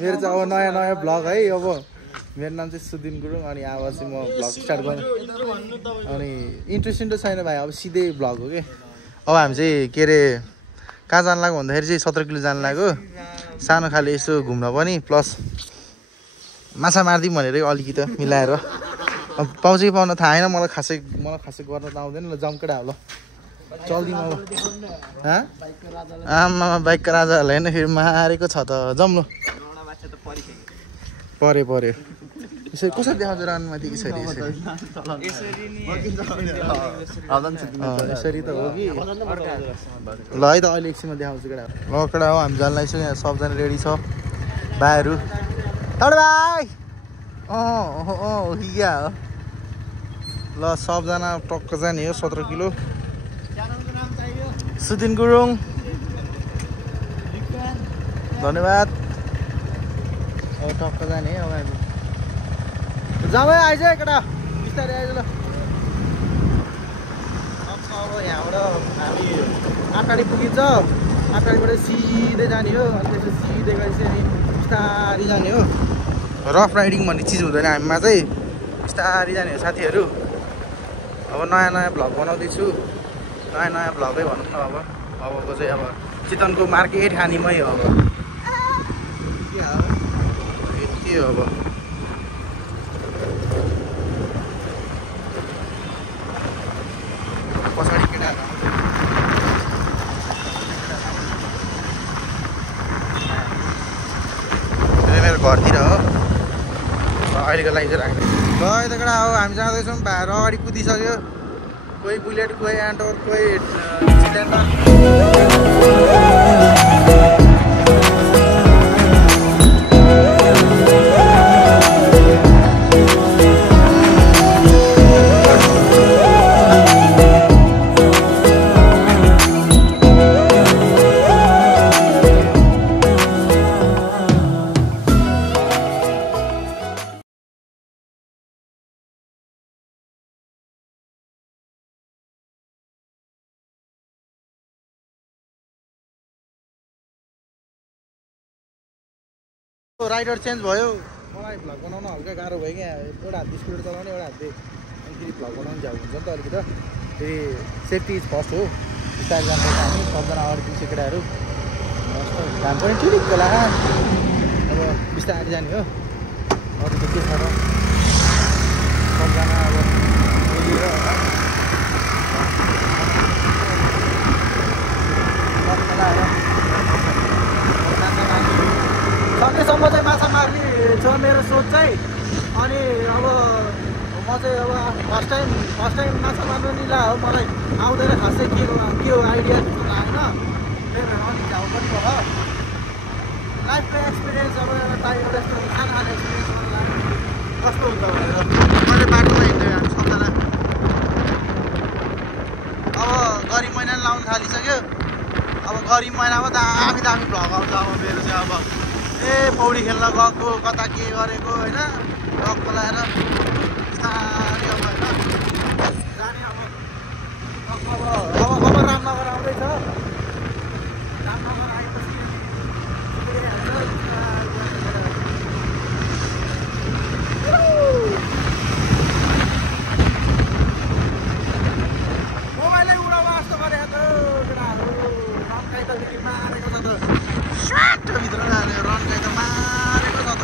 मेरो चाहिँ अब नयाँ नयाँ भ्लग है। अब मेरो नाम चाहिँ सुदिन गुरुङ अनि अब चाहिँ म भ्लग स्टार्ट गर्नु अनि इन्ट्रेस्टिङ त छैन भाइ, अब सिधै भ्लग हो कि। अब हामी चाहिँ के अरे कहाँ जानु लाग्यो भन्दाखेरि चाहिँ 17 किलो जानु लाग्यो, सानो खाले यसो घुम्न पनि प्लस माछा मारिदिउँ भनेर अलिकति मिलाएर। अब पाउँछ कि पाउन थाहा छैन, मलाई खासै गर्न त आउँदैन। ल जम्केडा हो ल चल्दिउँ अब। आमा बाइकको राजाहरूलाई होइन फेरि मारेको छ त। जाउँ ल। पऱ्यो यसरी कसरी देखाउँछ रानमा कि यसरी यसरी त हो कि ल है त अहिले एकछिनमा देखाउँछु केटा। ल केटा हो हामी जान लाग्छ यहाँ, सबजना रेडी छ भाइहरू। तड भाइ हो कि क्या हो। ल सबजना टक्क जाने हो 17 किलो। सुदिन गुरुङ धन्यवाद। अब टक्क जाने अब हामी जाऊ है, आइज केटा बिस्तारै आइज ल। अब यहाँबाट हामी आटाडी पुगिन्छ, आटाडीबाट सिधै जाने हो अनि त्यसपछि सिधै गएपछि अनि बिस्तारै जाने हो। रफ राइडिङ भन्ने चिज हुँदैन हामीमा चाहिँ, बिस्तारै जाने हो साथीहरू। अब नयाँ नयाँ भ्लग बनाउँदैछु, नयाँ नयाँ भ्लगै भनौँ न। अबको चाहिँ अब चितवनको मार्केट खानीमै हो। अब यति हो। अब पछाडि केटाहरू मेरो घरतिर हो। अहिलेको लागि चाहिँ राख्दैन। ल यता केटा हो हामी जाँदैछौँ, भाइहरू अगाडि कुदिसक्यो। कोही बुलेट, कोही एन्टोर, कोही सिलेन्डर। राइडर चेन्ज भयो, मलाई भ्लग बनाउन हल्का गाह्रो भयो क्या। एउटा हात स्कुटर चलाउने, एउटा हातले अनि फेरि भ्लग बनाउनु झ्याउ हुन्छ नि त अलिकति। फेरि सेफ्टी इज फर्स्ट हो। बिस्तारै जाँदैछ हामी सबजना अगाडि पुग्छ केटाहरू। घाम पनि ठिक होला, अब बिस्तारै जाने हो। अरू त के छ र, सबजना अब सकेसम्म चाहिँ माछा मार्ने छ मेरो सोच चाहिँ। अनि अब म चाहिँ अब फर्स्ट टाइम माछा मार्नु निला हो, मलाई आउँदैन खासै के हो आइडिया जस्तो लागेन। त्यही भएर अलिक झ्याउ पनि भयो। लाइफको एक्सपिरियन्स अब एउटा टाइगर यस्तो खाना खाने एक्सपिरियन्स कस्तो हुन्छ भनेर मैले बाटोमा हिँड्दै हामी सबजना अब गरिब महिना लाउनु थालिसक्यो। अब गरिब महिनामा दामी दामी भ्लग आउँछ। अब मेरो चाहिँ अब पौडी खेल्न गएको, कता के गरेको होइन, रक लगाएर बिस्तारै अब होइन जाने। अब रामनगर आउँदैछ। रामनगर आएपछि मोबाइलै उडाउनु जस्तो गरेको त केटाहरू। रन्काइ त फेरि मारेको छ त, भित्र जाने रन्काइ त मारेको छ त।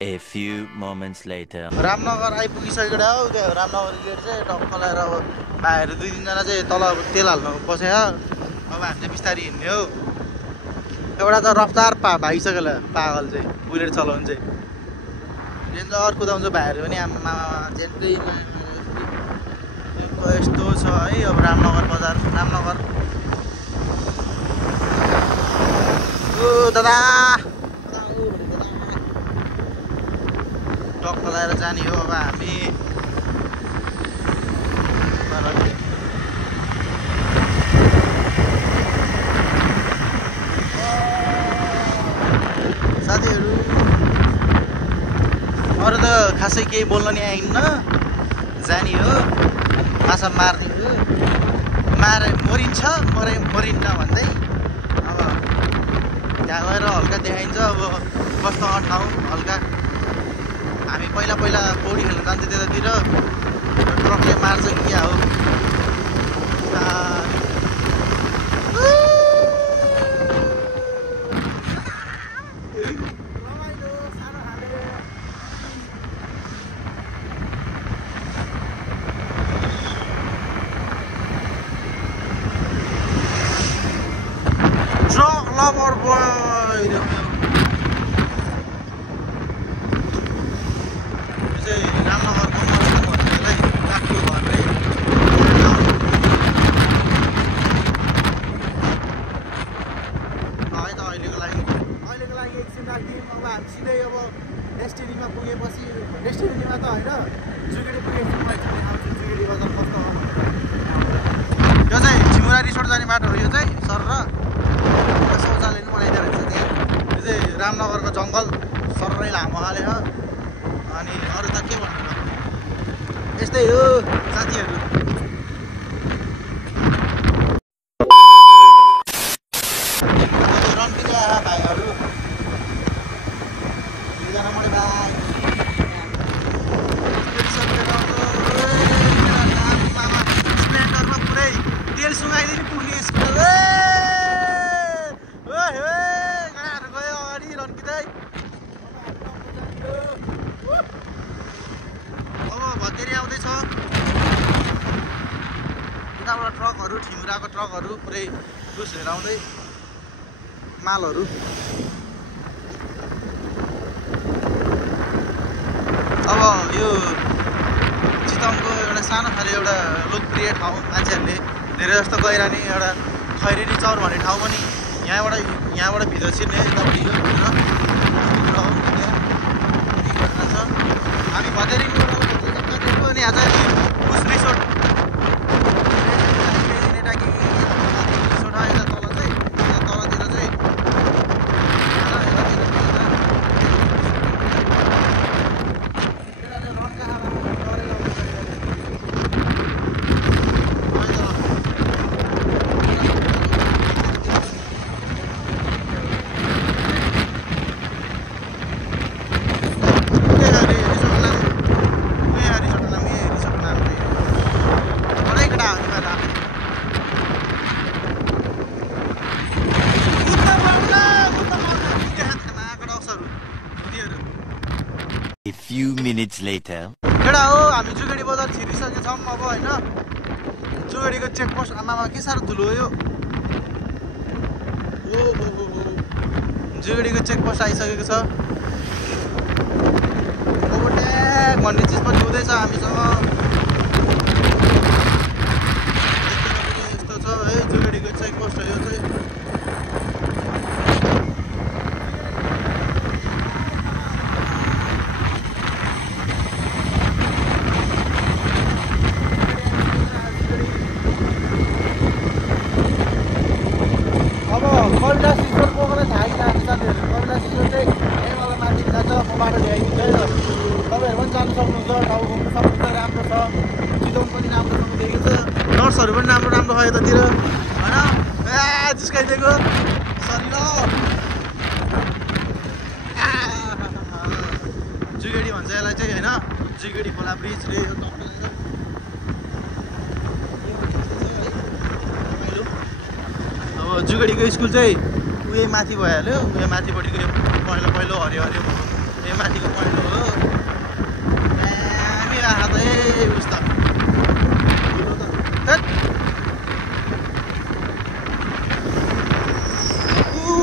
A few moments later. Ramnagar आइपुगिसकेको हो। त्यो रामनगर गेट चाहिँ टक्क लगाएर अब भाइहरू 2-3 जना चाहिँ तल तेल हाल्नु पसेँ। अब हामी चाहिँ बिस्तारै हिँड्ने हो। एउटा त रफ्तार भागिसक्यो होला पागल चाहिँ, बुलेट चलाउनु चाहिँ डेन्जर कुदाउँछ भाइहरू पनि। आमा जेन्टली यस्तो छ है। अब रामनगर बजार, रामनगर ओ दादा टक्क लगाएर जाने हो। अब हामी खासै केही बोल्न नि आइन्न जाने हो माछा मार्ने हो मारे मरिन्छ मरिन्न भन्दै अब त्यहाँ गएर हल्का देखाइन्छ अब कस्तो ठाउँ हल्का हामी पहिला पौडी खेल्न जान्थ्यो त्यतातिर ट्रकले मार्छ कि क्या हो Lover boy. Jadi nama orang orang lagi kaki orang ni. Ayo lagi eksin lagi. Abang sini apa destiny ma punya pasti destiny ni mata ada. Juga di punya semua juga di bazar kosta. Yo saya Cimura resort जाने बाटो हो यो चाहिँ sir र शौचालय पनि बनाइदिएको रहेछ त्यहाँ यो चाहिँ रामनगरको जङ्गल सररै लामो हाले हो अनि अरू त के भन्नु र यस्तै हो साथीहरू रन्किला भाइहरू दुईजना मरे भाइ स्प्लेन्डरमा पुरै तेल सुँगाइदिने पुग्ने स्कुल उताबाट ट्रकहरू ठिमुराको ट्रकहरू पुरै घुसेर आउँदै मालहरू अब यो चितवनको एउटा सानो खाले एउटा लोकप्रिय ठाउँ मान्छेहरूले धेरै जस्तो गइरहने एउटा खैरेनी चौर भन्ने ठाउँ पनि यहाँबाट भित्र छिर्ने यतापट्टि यो भित्र हामी भतेरीबाट अनि आज उस resort A few minutes later. केटा हो हामी जुगडी बजार छिरिसकेछौँ अब हैन जुगडीको चेकपोस्ट आमामा के साह्रो धुलो हो यो जुगडीको चेकपोस्ट आइसकेको छ ओभरटेक भन्ने चिज पनि हुँदैछ हामीसँग यस्तो छ है जुगडीको चेकपोस्ट हो यो चाहिँ कविला सिस्टर बोकेर थाहा छैन साथीहरू कविला सिस्टर चाहिँ यहीँबाट माथि जान्छ म बाटो ल्याइदिन्छ है तपाईँहरू पनि जानु सक्नुहुन्छ ठाउँ घुम्नु सक्नुहुन्छ राम्रो छ चितवन पनि राम्रोसँग देखेको छ नर्सहरू पनि राम्रो छ यतातिर होइन जिस्काइदिएको सरी ल जुगेडी भन्छ यसलाई चाहिँ होइन जुगेडी खोला ब्रिज रे जुगडीको स्कुल चाहिँ उयो माथि भइहाल्यो उयो माथिपट्टिको पहिलो हरियो भयो यो माथिको पहिलो हो दामी आँखा त उस्तो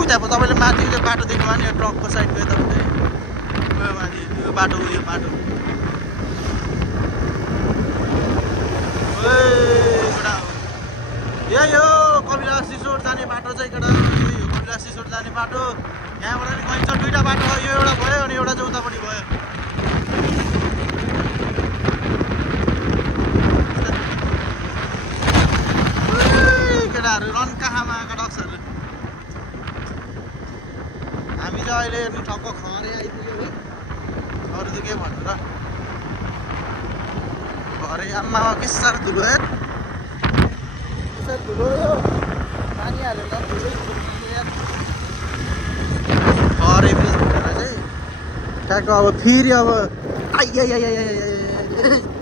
त्यहाँ तपाईँले माथि त्यो बाटो देख्नुभयो नि ट्रकको साइडको यतापट्टि उयो माथि यो बाटो यही हो कविलास रिसोर्ट जाने बाटो चाहिँ केटा कविलास रिसोर्ट जाने बाटो यहाँबाट नि गइन्छ दुईवटा बाटो हो यो एउटा भयो अनि एउटा चाहिँ उतापट्टि भयो केटाहरू रन कहाँमा आएका डक्सहरू हामी चाहिँ अहिले ठक्क खरे आइपुग्यो है अरू त के भन्नु र अरे आम्मा के साह्रो धुलो यार के साह्रो धुलो यो पानी हालेर धुलै यार अरे ब्रिज भनेर चाहिँ ट्याक्क अब फेरि अब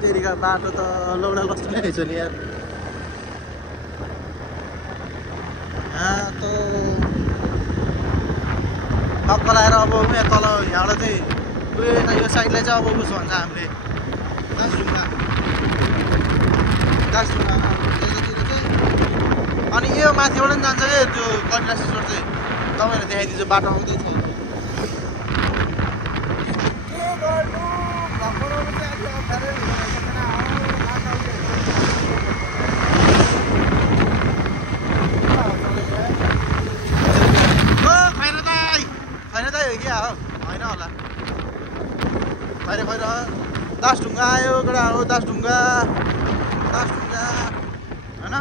तेरिका बाटो त लौडा कस्तो नै रहेछ नि यार त टक्क लगाएर अब यहाँ तल यहाँबाट चाहिँ यो साइडलाई चाहिँ अब उस भन्छ हामीले दार्जिलिङमा अनि यो माथिबाट पनि जान्छ क्या त्यो कन्ट्रास्ट स्टोर चाहिँ तपाईँहरूले देखाइदिन्छु बाटो आउँदैछ होइन होला खैर दासढुङ्गा आयो कडा हो दासढुङ्गा होइन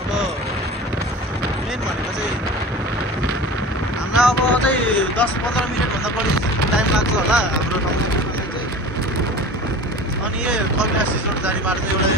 अब मेन भनेको चाहिँ हामीलाई अब चाहिँ 10-15 मिनटभन्दा बढी टाइम लाग्छ होला हाम्रो ठाउँमा चाहिँ अनि यो कपिलास रिजोर्ट जाने बाटो चाहिँ एउटा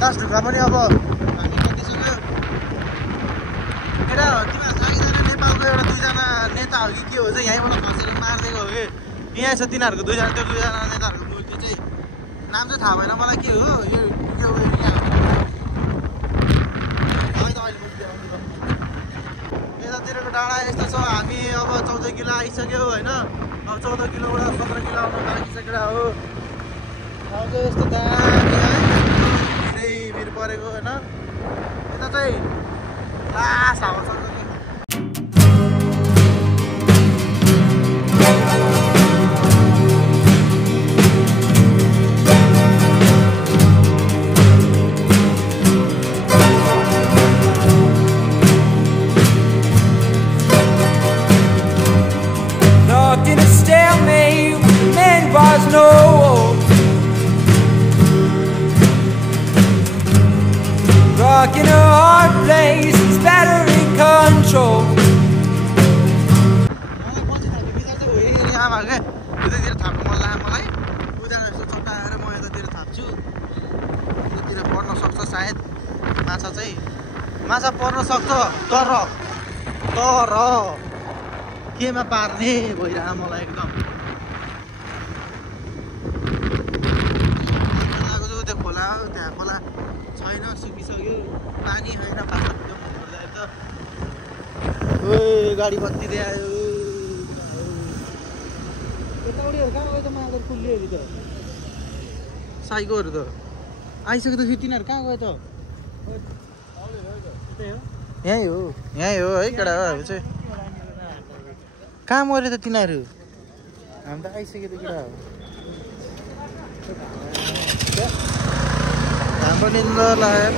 दासढुङ्गा पनि अब हामी पुगिसक्यो केटा तिमीहरू जागिँदैन नेपालको एउटा 2जना नेता हो कि के हो चाहिँ यहीँबाट खसेर मारिदिएको हो कि यहाँ छ तिनीहरूको 2जना त्यो 2जना नेताहरूको मूर्ति चाहिँ नाम चाहिँ थाहा भएन मलाई के हो यो यतातिरको डाँडा यस्तो छ हामी अब 14 किलो आइसक्यो होइन अब 14 किलोबाट 17 किलो आउनु बाँकी छ केटा हो अब चाहिँ यस्तो दामी है भिर परेको होइन यता चाहिँ लास हावा चल्छ कि Nothing to stare me, man was no. Rocking a hard place is battery control. उतातिर थाप्नु मन लाग्यो मलाई उता यस्तो चट्टाएर म यतातिर थाप्छु उतातिर पर्न सक्छ सायद माछा पर्न सक्छ तर केमा पार्ने भइरह मलाई एकदम त्यो खोला त्यहाँ खोला छैन सुकिसक्यो पानी होइन ओ गाडी बत्ती आयो यताउडीहरू कहाँ गयो त मागर कुल्लीहरू त साइकोहरू त आइसकेपछि तिनीहरू कहाँ गयो त यहीँ हो है केटा हो हामी चाहिँ कहाँ मऱ्यो त तिनीहरू हामी त आइसक्यो त केटा हो घाम पनि लाग्यो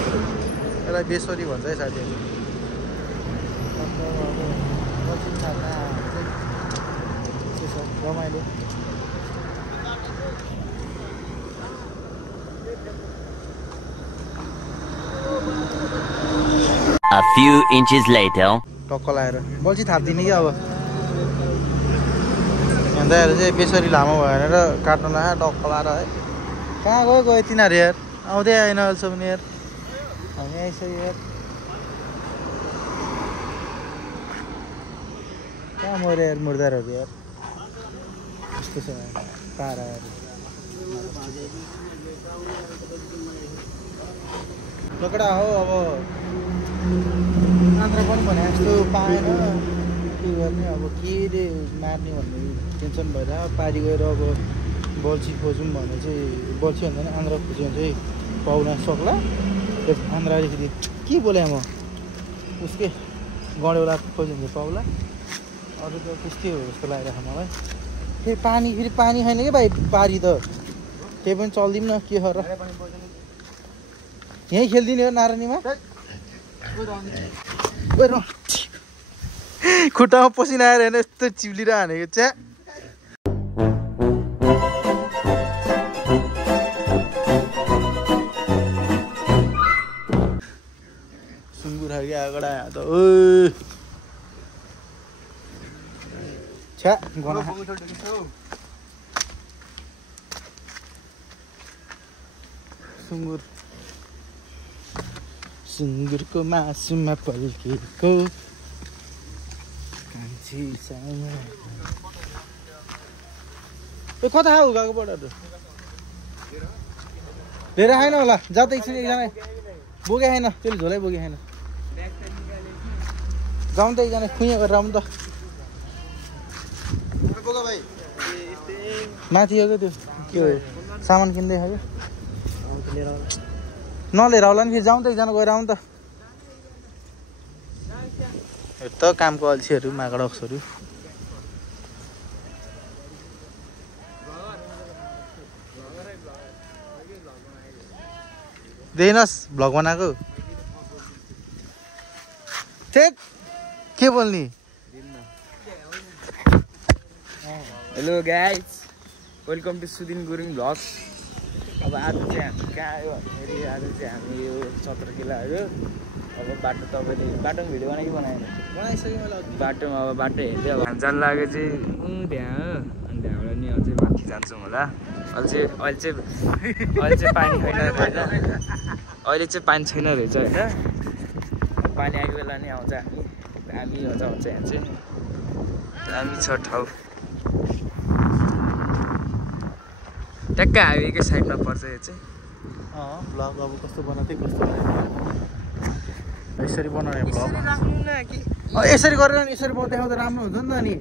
यसलाई बेसरी भन्छ है साथीहरू रमाइलो A few inches later. टक्क लगाएर बल्छी थाप्दिने कि अब हिँड्दाखेरि चाहिँ बेसरी लामो भएर काट्नु नआयो टक्क लगाएर है कहाँ गयो तिनीहरू यार आउँदै आएन अहिलेसम्म यार हामी आइसक्यो यार कहाँ मऱ्यो यार मुर्दारहरू यार यस्तो छ पाराहरू लकडा हो अब आन्द्रा पनि भने जस्तो पाएन के गर्ने अब के रे मार्ने भन्ने टेन्सन भएर पारी गएर अब बल्छी खोजौँ भने चाहिँ बल्छी भन्दा नि आन्द्रा खोज्यो भने चाहिँ पाउन सक्ला आन्द्रादेखि के बोले म उसकै गडेउला खोज्यो भने पाउला अरू त त्यस्तै हो जस्तो लागिरहेको मलाई फेरि पानी छैन क्या भाइ पारी त त्यही पनि चल्दिउँ न के हो र यहीँ खेलिदिने हो नारायणीमा खुट्टामा पसिना आएर हेर्नु यस्तो चिप्लिएर हानेको च्या सुँगुर खालको आगोडा यहाँ त ओ छ्या गना सुँगुरको मासुमा पल्केको कान्छी सानो ए कता हो गएको बडाहरू लिएर आएन होला जाँदा एकछिन एकजना बोके छैन त्यसले झोलै बोके छैन जाउँ त एकजना खुइया गरेर आउँ त माथि हो त्यो के हो सामान किन्दै खायो नलिएर होला नि फेरि जाउँ त एकजना गएर आउँ त हेर त कामको अल्छीहरू माकडक्सहरू देखिनुहोस् भ्लग बनाएको ठिक के बोल्ने hello guys welcome to Sudin Gurung vlog अब आज चाहिँ हामी कहाँ आयो भन्दाखेरि आज चाहिँ हामी यो 17 किलो आयो अब बाटो तपाईँले बाटोमा भिडियो बनाएन बनाइसकेँ मैले बाटोमा अब बाटो हेर्दै अब जान लाग्यो चाहिँ त्यहाँ हो अनि त्यहाँबाट नि अझै माथि जान्छौँ होला अहिले चाहिँ पानी छैन रहेछ अहिले चाहिँ पानी छैन रहेछ होइन पानी आएको बेला नै आउँछ हामी हुन्छ यहाँ चाहिँ दामी छ ठाउँ ट्याक्क हाइवेकै साइडमा पर्छ यो चाहिँ भ्लग अब कस्तो बनाउँदै कस्तो यसरी बनाउने भ्लग यसरी गरेर नि यसरी देखाउँदा राम्रो हुन्छ नि त नि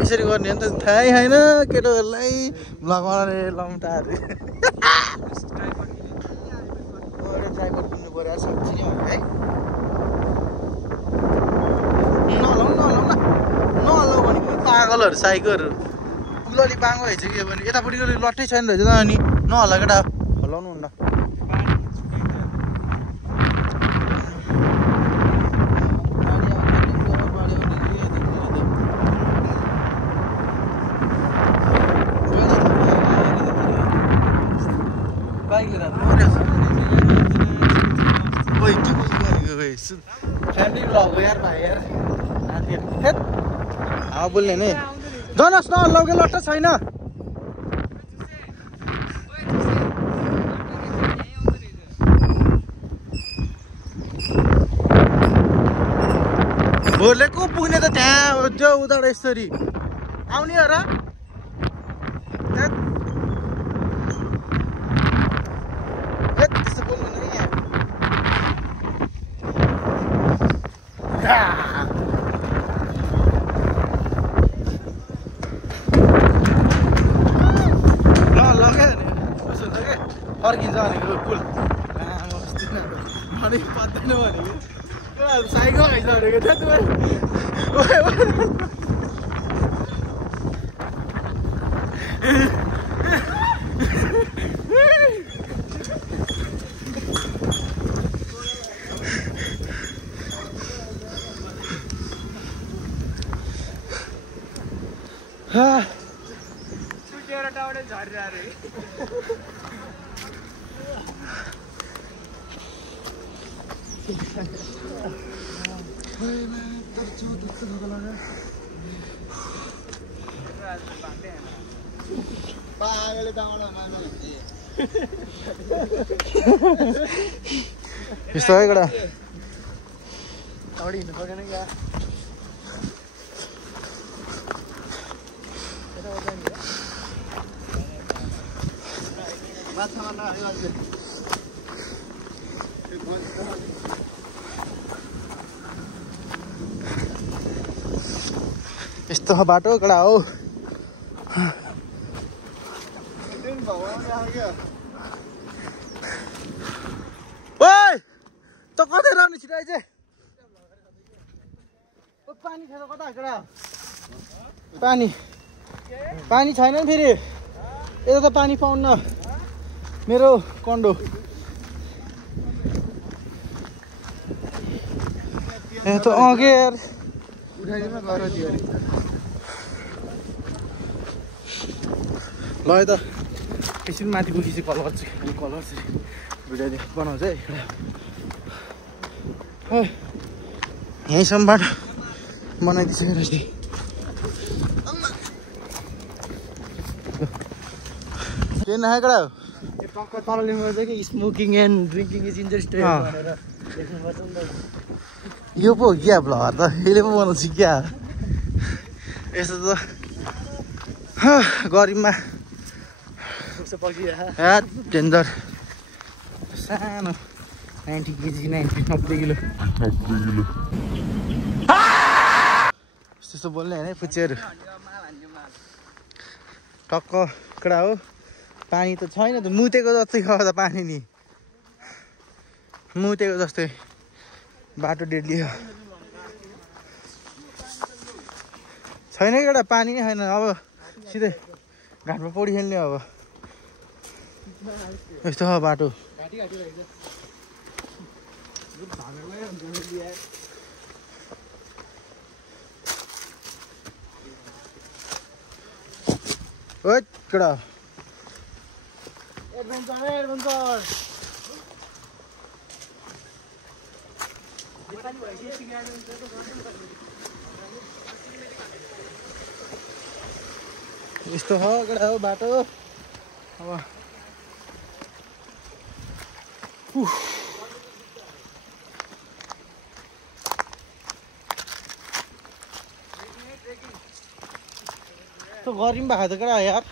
यसरी गर्ने हो नि त थाहै छैन केटाहरूलाई भ्लग बनाउने लम्टाहरू ड्राइभर किन्नु पऱ्यो सक्छ नि है नहलाउ भने पागलहरू साइकलहरू उलोली बाङ्गो भइसक्यो भने यतापट्टिको लट्टै छैन रहेछ त अनि नहल्ला केटा हल्लाउनु हुन्न फ्यामिली भ्लग हो यार भाइ यार बोल्ने नि जनोस् न लौके लट्टा छैन भोरले को पुग्ने त त्यहाँ जो उताबाट यसरी आउने हो र त्यस्तो बोल्नु नि यहाँ फर्किन्छ भनेको कुल भनेको पत्दैन भनेको साइकल आइज भनेको थियो यस्तो है कडा हिँड्नु सकेन क्या यस्तो बाटो कडा हो ओइ त कतै रहनु छिटाइ चाहिँ पानी छैन कता कडा पानी पानी छैन नि फेरि यता त पानी पाउन्न मेरो कन्डो ए त अघि यार उठाइदिनु गएर दियो ल है त एकछिन माथि पुगेपछि कल गर्छु अनि कल गर्छु भिडियो बनाउँछ है यहीँसम्मबाट बनाइदिइसकेर चाहिँ के नखाएकडा हो टक्क तल लेख्नु पर्छ कि smoking and drinking is injurious to health भनेर लेख्नुपर्छ नि त यो पो क्या भ्लगर त यसले पो बनाउँछ क्या यस्तो त गरिबमा डेन्जर सानो 90 केजी 90 किलो त्यस्तो बोल्ने होइन पुच्चेहरू टक्क कडा हो पानी त छैन त मुतेको जस्तै खायो त पानी नि मुतेको जस्तै बाटो डेडली हो छैन एउटा पानी नै छैन अब सिधै घाटमा पौडी खेल्ने अब यस्तो हो बाटो ओ कडा एडभेन्चर यस्तो हो कडा हो बाटो अब तो गरिम भएको त कडा यार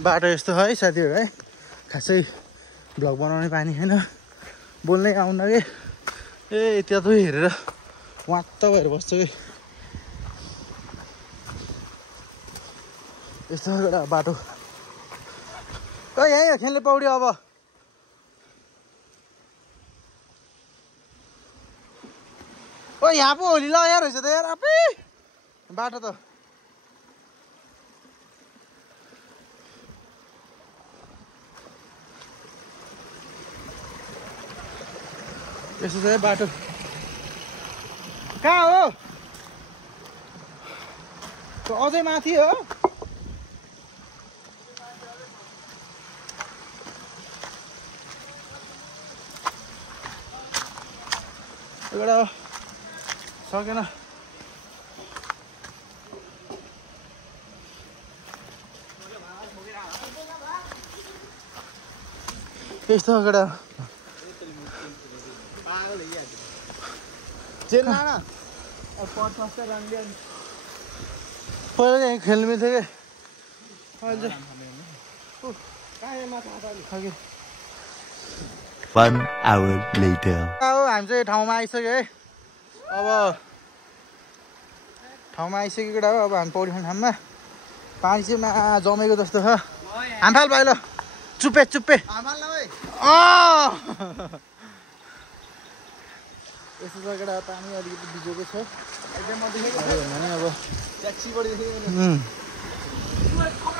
बाटो यस्तो है साथीहरू है खासै भ्लग बनाउने पानी छैन बोल्नै आउन के ए त्यहाँ त हेरेर वात्त भएर बस्छ कि यस्तो एउटा बाटो ओ यहीँ हो खेल्ने पौडी अब ओ यहाँ पो होली लगाएर रहेछ त यार आफै बाटो त यस्तो छ बाटो कहाँ हो त्यो अझै माथि हो एउटा सकेन यस्तो एउटा पहिला चाहिँ खेल्नु मिल्थ्यो कि अहिले 1 hour later. हामी चाहिँ ठाउँमा आइसक्यो है अब ठाउँमा आइसक्यो केटा हो अब हामी पौडी खाने ठाउँमा पानी चाहिँ जमेको जस्तो छ हामफाल भाइ ल चुप्पे चुप्पे यस्तो छ केटा पानी अलिकति बिजोको छ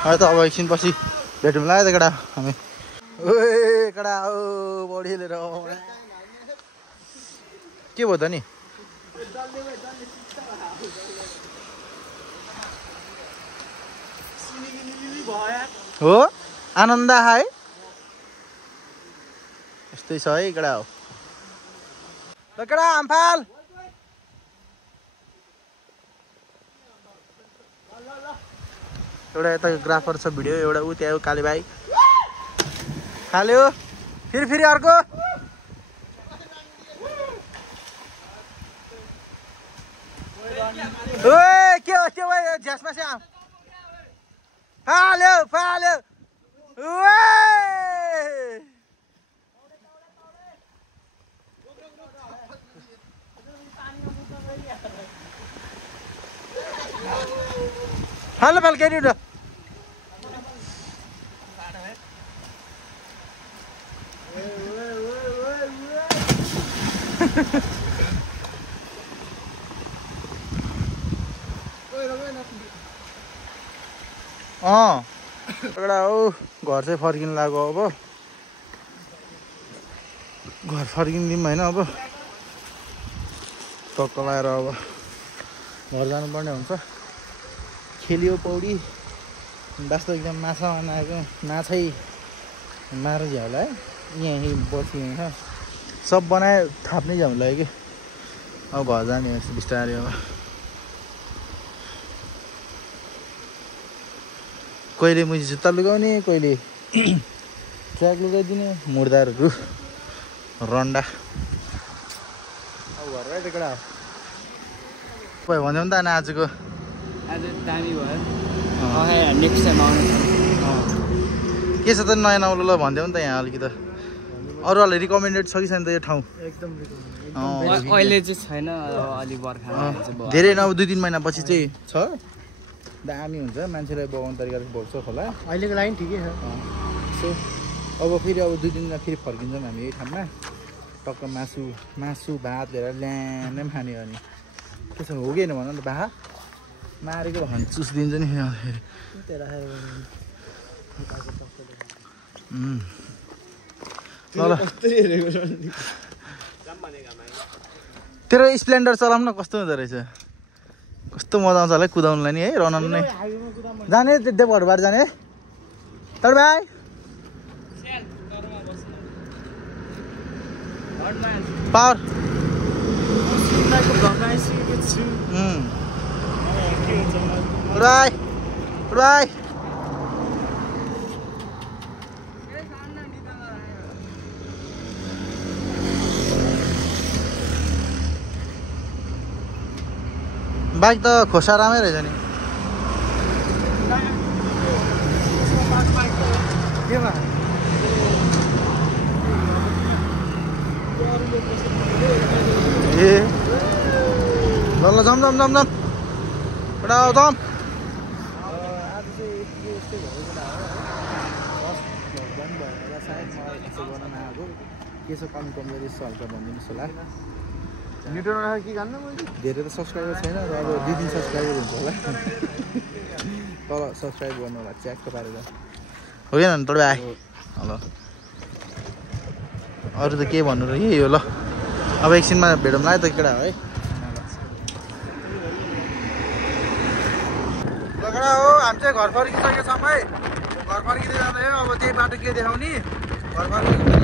अब त अब एकछिनपछि भेटौँ लाग्यो त केटा हामी ओए कडा हो पौडी खेलेर के भयो त नि हो आनन्द है यस्तै छ है कडा हो ल कडा हामफाल एउटा यता ग्राफर छ भिडियो एउटा ऊ त्यहाँ काले भाइ खाल्यो फेरि अर्को फाल्यो फाल्यो फाल्यो फाल्यो केटी उठ एउटा हो घर चाहिँ फर्किनु लाग्यो अब घर फर्किनु दिउँ होइन अब टक्क लगाएर अब घर जानुपर्ने हुन्छ खेलियो पौडी वास्तव एकदम माछा बनाएको माछै मार झ्याउला है यहीँ बसियो होइन सब बनाए थाप्नै झ्याउला कि अब घर जाने बिस्तारै अब कहिले मुजी जुत्ता लुगाउने कहिले ट्र्याक लुगाइदिने मुर्दारहरू रन्डा अब घर है टेकडा भयो भन्यो नि त अनि आजको आज दामी भयो नेक्स्ट टाइम आउनु के छ त नयाँ नौलो ल भनिदेऊ नि त यहाँ अलिकति अरूहरूलाई रिकमेन्डेड छ कि छैन त यो ठाउँ एकदम अहिले चाहिँ छैन अलि बर्खा धेरै न अब 2-3 महिनापछि चाहिँ छ दामी हुन्छ मान्छेलाई बगाउने तरिकाले बोक्छ होला अहिलेको लागि ठिकै छ सो अब फेरि अब 2 दिनमा फेरि फर्किन्छौँ हामी यही ठाउँमा टक्क मासु भात लिएर ल्यानै खाने अनि के छ हो कि होइन भन न त भा मारेको भन् चुस दिन्छ नि तेरो स्प्लेन्डर चलाउनु न कस्तो हुँदो रहेछ कस्तो मजा आउँछ होला है कुदाउनुलाई नि है रनाउनु नै जाने देवघरबाट जाने तर भाइ पावर भाइ बाइक त खोसा रामै रहेछ नि ए ल ल जाम एउटा जाम आज चाहिँ यस्तै भएको कुरा हो सायद मलाई यस्तो गर्न आएको के छ कम कमजोरी यस्तो हल्का भनिदिनुहोस् होला न्युट्रल राखेर के खान्न मैले धेरै त सब्सक्राइबर छैन र अब 2-3 सब्सक्राइबर हुन्छ होला तल सब्सक्राइब गर्नु होला च्याक्क पारेर हो कि न तपाईँ आए ल अरू त के भन्नु र यही हो ल अब एकछिनमा भेटौँला है त केटा है ल केटा हो हामी चाहिँ घर फर्किसकेको छौँ है घर फर्किँदै जाँदै अब त्यही बाटो के देखाउने घर फर्किँदै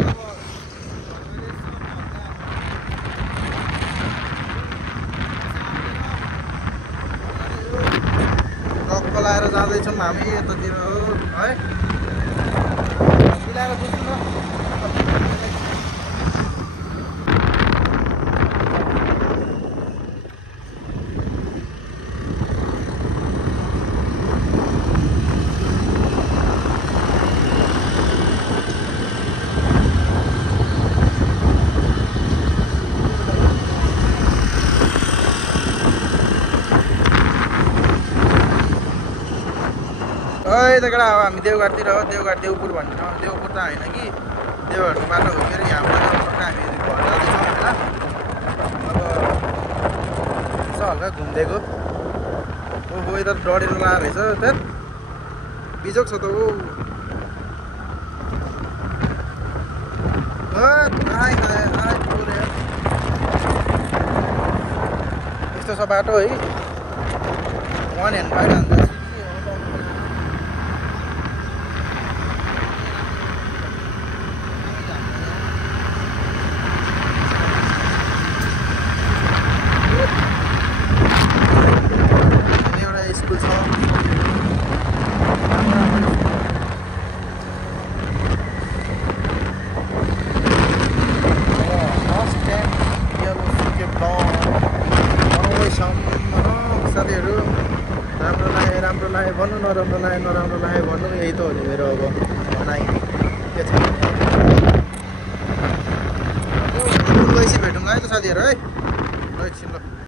टक्क लाएर जाँदैछौँ हामी यतातिर है मिलाएर बुझ्नु न त केटा अब हामी देवघाटतिर हो देवघाट देवपुर भन्ने ठाउँ देवपुर त होइन कि देवघाटको बाटो हो के अरे यहाँबाट हामी घर जाँदैछौँ होइन अब यसो हल्का घुमिदिएको ओहो यता डढेर लाएर रहेछ त बिजोक छ त ऊ यस्तो छ बाटो है 1 ह्यान्ड बाटो हुन्छ साथीहरू राम्रो लाग्यो लाग्यो नराम्रो लाग्यो भन्नु यही त हो नि मेरो अब भनाइ के छ गएपछि भेटौँ है त साथीहरू है ल एकछिन ल